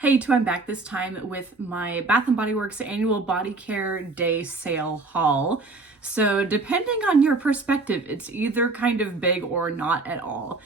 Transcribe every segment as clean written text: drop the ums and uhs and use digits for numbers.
Hey, I'm back this time with my Bath & Body Works annual body care day sale haul. So depending on your perspective, it's either kind of big or not at all.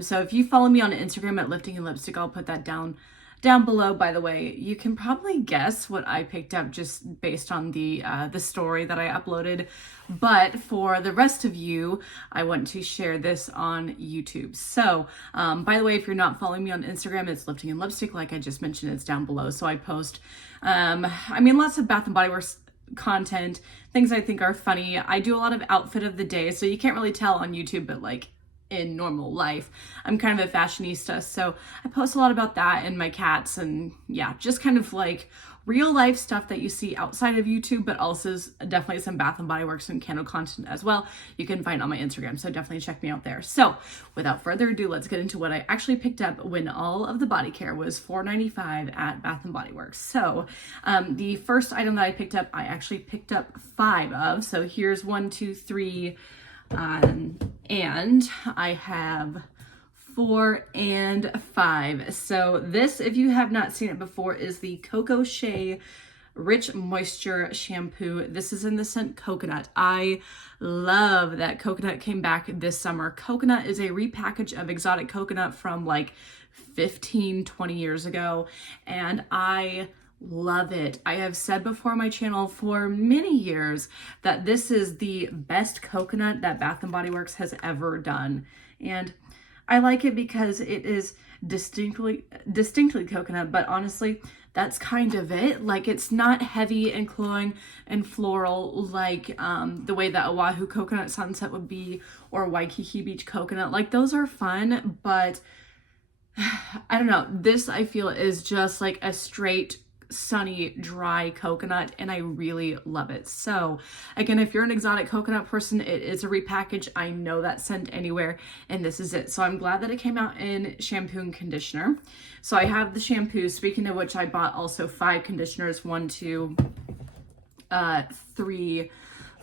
So if you follow me on Instagram at Lifting and Lipstick, I'll put that down below. By the way, you can probably guess what I picked up just based on the story that I uploaded. But for the rest of you, I want to share this on YouTube. So, by the way, if you're not following me on Instagram, it's Lifting and Lipstick. Like I just mentioned, it's down below. So I post, lots of Bath and Body Works content, things I think are funny. I do a lot of outfit of the day, so you can't really tell on YouTube, but like in normal life, I'm kind of a fashionista, so I post a lot about that and my cats, and yeah, just kind of like real life stuff that you see outside of YouTube, but also definitely some Bath and Body Works and candle content as well. You can find on my Instagram, so definitely check me out there. So without further ado, let's get into what I actually picked up when all of the body care was $4.95 at Bath and Body Works. So the first item that I picked up, I actually picked up 5 of. So here's 1, 2, 3, and I have 4 and 5. So this, if you have not seen it before, is the Coco Shea Rich Moisture Shampoo. This is in the scent Coconut. I love that coconut came back this summer. Coconut is a repackage of exotic coconut from like 15-20 years ago, and I love it. I have said before on my channel for many years that this is the best coconut that Bath & Body Works has ever done. And I like it because it is distinctly coconut, but honestly, that's kind of it. Like, it's not heavy and cloying and floral like the way that Oahu Coconut Sunset would be, or Waikiki Beach Coconut. Like, those are fun, but I don't know. This, I feel, is just like a straight sunny dry coconut, and I really love it. So again, if you're an exotic coconut person, it is a repackage. I know that scent anywhere, and this is it. So I'm glad that it came out in shampoo and conditioner. So I have the shampoo, speaking of which, I bought also 5 conditioners, 1, 2, 3,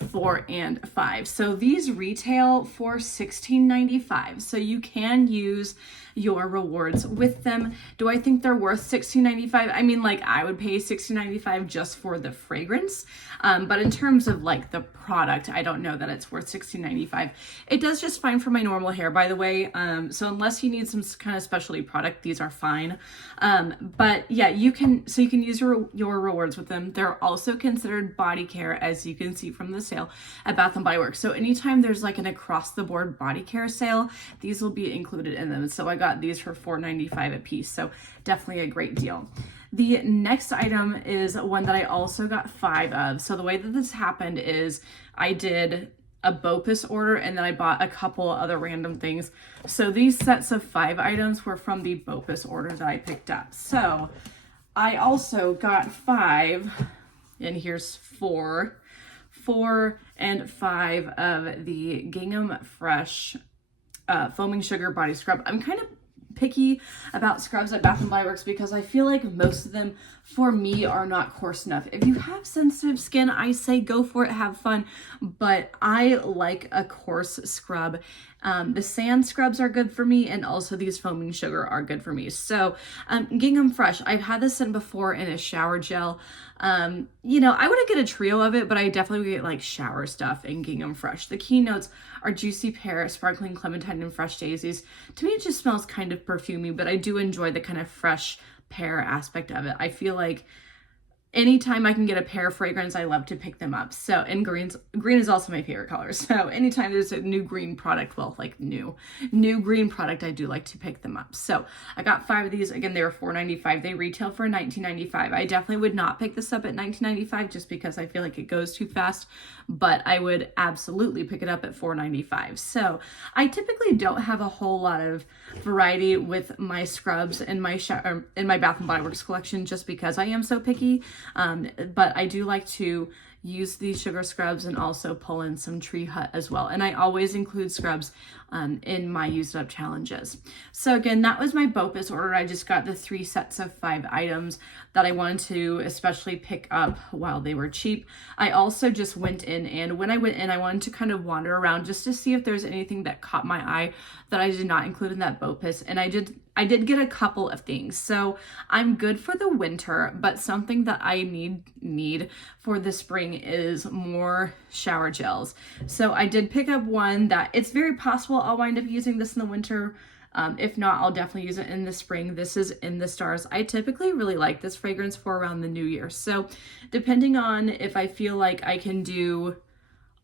4, and 5. So these retail for $16.95. So you can use your rewards with them. Do I think they're worth $16.95? I mean, like, I would pay $16.95 just for the fragrance. But in terms of like the product, I don't know that it's worth $16.95. It does just fine for my normal hair, by the way. So unless you need some kind of specialty product, these are fine. But yeah, you can use your rewards with them. They're also considered body care, as you can see from the sale at Bath & Body Works. So anytime there's like an across the board body care sale, these will be included in them. So I got these for $4.95 a piece. So definitely a great deal. The next item is one that I also got 5 of. So the way that this happened is I did a BOPUS order, and then I bought a couple other random things. So these sets of 5 items were from the BOPUS order that I picked up. So I also got 5, and here's 4 and 5 of the Gingham Fresh Foaming Sugar Body Scrub. I'm kind of picky about scrubs at Bath & Body Works because I feel like most of them for me are not coarse enough. If you have sensitive skin, I say go for it, have fun, but I like a coarse scrub. The sand scrubs are good for me, and also these foaming sugar are good for me. So Gingham Fresh, I've had this scent before in a shower gel. I wouldn't get a trio of it, but I definitely would get like shower stuff in Gingham Fresh. The key notes are juicy pear, sparkling clementine, and fresh daisies. To me, it just smells kind of perfumey, but I do enjoy the kind of fresh pear aspect of it. I feel like anytime I can get a pear fragrance, I love to pick them up. So, and green is also my favorite color. So anytime there's a new green product, well, like new green product, I do like to pick them up. So I got 5 of these. Again, they were $4.95. They retail for $19.95. I definitely would not pick this up at $19.95 just because I feel like it goes too fast, but I would absolutely pick it up at $4.95. So I typically don't have a whole lot of variety with my scrubs in my Bath & Body Works collection just because I am so picky. But I do like to use these sugar scrubs and also pull in some Tree Hut as well. And I always include scrubs in my Use It Up challenges. So again, that was my BOPUS order. I just got the 3 sets of 5 items that I wanted to especially pick up while they were cheap. I also just went in, and when I went in, I wanted to kind of wander around just to see if there's anything that caught my eye that I did not include in that BOPUS. And I I did get a couple of things. So I'm good for the winter, but something that I need for the spring is more shower gels. So I did pick up one that it's very possible I'll wind up using this in the winter. If not, I'll definitely use it in the spring. This is In the Stars. I typically really like this fragrance for around the new year. So depending on if I feel like I can do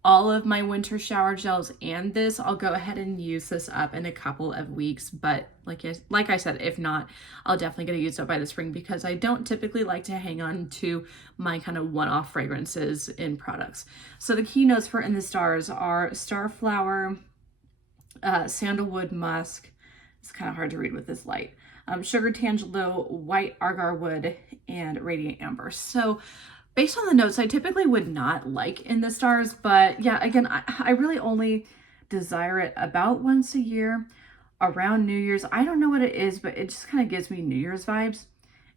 all of my winter shower gels and this, I'll go ahead and use this up in a couple of weeks. But like I said, if not, I'll definitely get it used up by the spring because I don't typically like to hang on to my kind of one-off fragrances in products. So the key notes for In the Stars are Starflower, Sandalwood Musk. It's kind of hard to read with this light. Sugar Tangelo, White Agar Wood, and Radiant Amber. So based on the notes, I typically would not like In the Stars, but yeah, again, I really only desire it about once a year around New Year's. I don't know what it is, but it just kind of gives me New Year's vibes.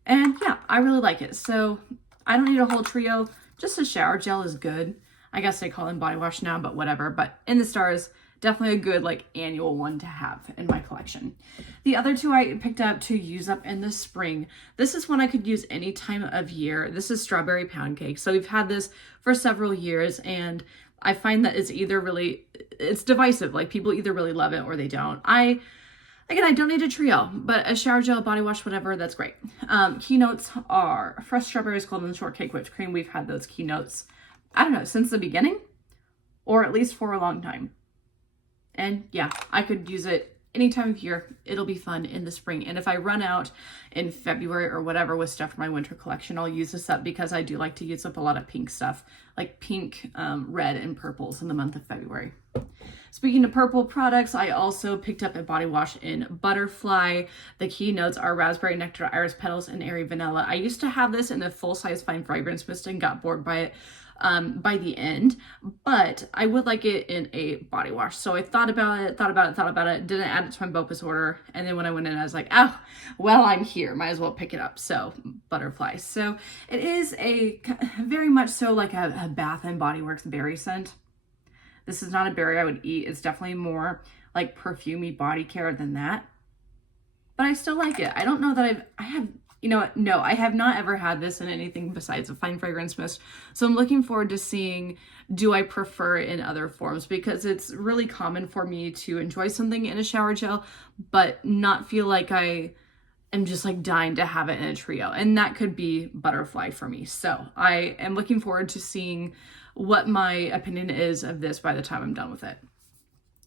And yeah, I really like it. So I don't need a whole trio. Just a shower gel is good. I guess they call them body wash now, but whatever. But In the Stars, definitely a good like annual one to have in my collection. The other two I picked up to use up in the spring. This is one I could use any time of year. This is Strawberry Pound Cake. So we've had this for several years and I find that it's divisive. Like people either really love it or they don't. I don't need a trio, but a shower gel, body wash, whatever, that's great. Keynotes are fresh strawberries, golden shortcake, whipped cream. We've had those keynotes, I don't know, since the beginning or at least for a long time. And yeah, I could use it any time of year. It'll be fun in the spring. And if I run out in February or whatever with stuff for my winter collection, I'll use this up because I do like to use up a lot of pink stuff, like pink, red, and purples in the month of February. Speaking of purple products, I also picked up a body wash in Butterfly. The key notes are Raspberry Nectar, Iris Petals, and Airy Vanilla. I used to have this in a full-size fine fragrance mist and got bored by it by the end, but I would like it in a body wash. So I thought about it, didn't add it to my BOPUS order. And then when I went in, I was like, oh, well, I'm here. Might as well pick it up. So Butterfly. So it is a very much so like a Bath and Body Works berry scent. This is not a berry I would eat. It's definitely more like perfumey body care than that. But I still like it. I don't know that I have, you know what? No, I have not ever had this in anything besides a fine fragrance mist. So I'm looking forward to seeing, do I prefer it in other forms? Because it's really common for me to enjoy something in a shower gel, but not feel like I am just like dying to have it in a trio. And that could be Butterfly for me. So I am looking forward to seeing what my opinion is of this by the time I'm done with it.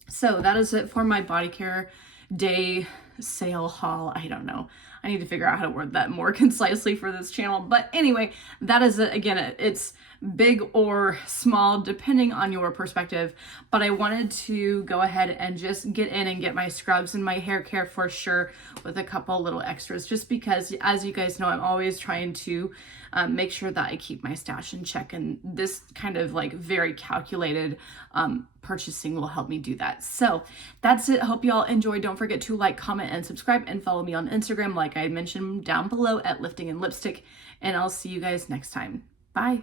So that is it for my body care day sale haul. I don't know. I need to figure out how to word that more concisely for this channel. But anyway, that is it. Again, it's big or small depending on your perspective. But I wanted to go ahead and just get in and get my scrubs and my hair care for sure with a couple little extras, just because, as you guys know, I'm always trying to make sure that I keep my stash in check, and this kind of like very calculated purchasing will help me do that. So that's it. Hope y'all enjoyed. Don't forget to like, comment, and subscribe, and follow me on Instagram like I mentioned down below at Lifting and Lipstick, and I'll see you guys next time. Bye.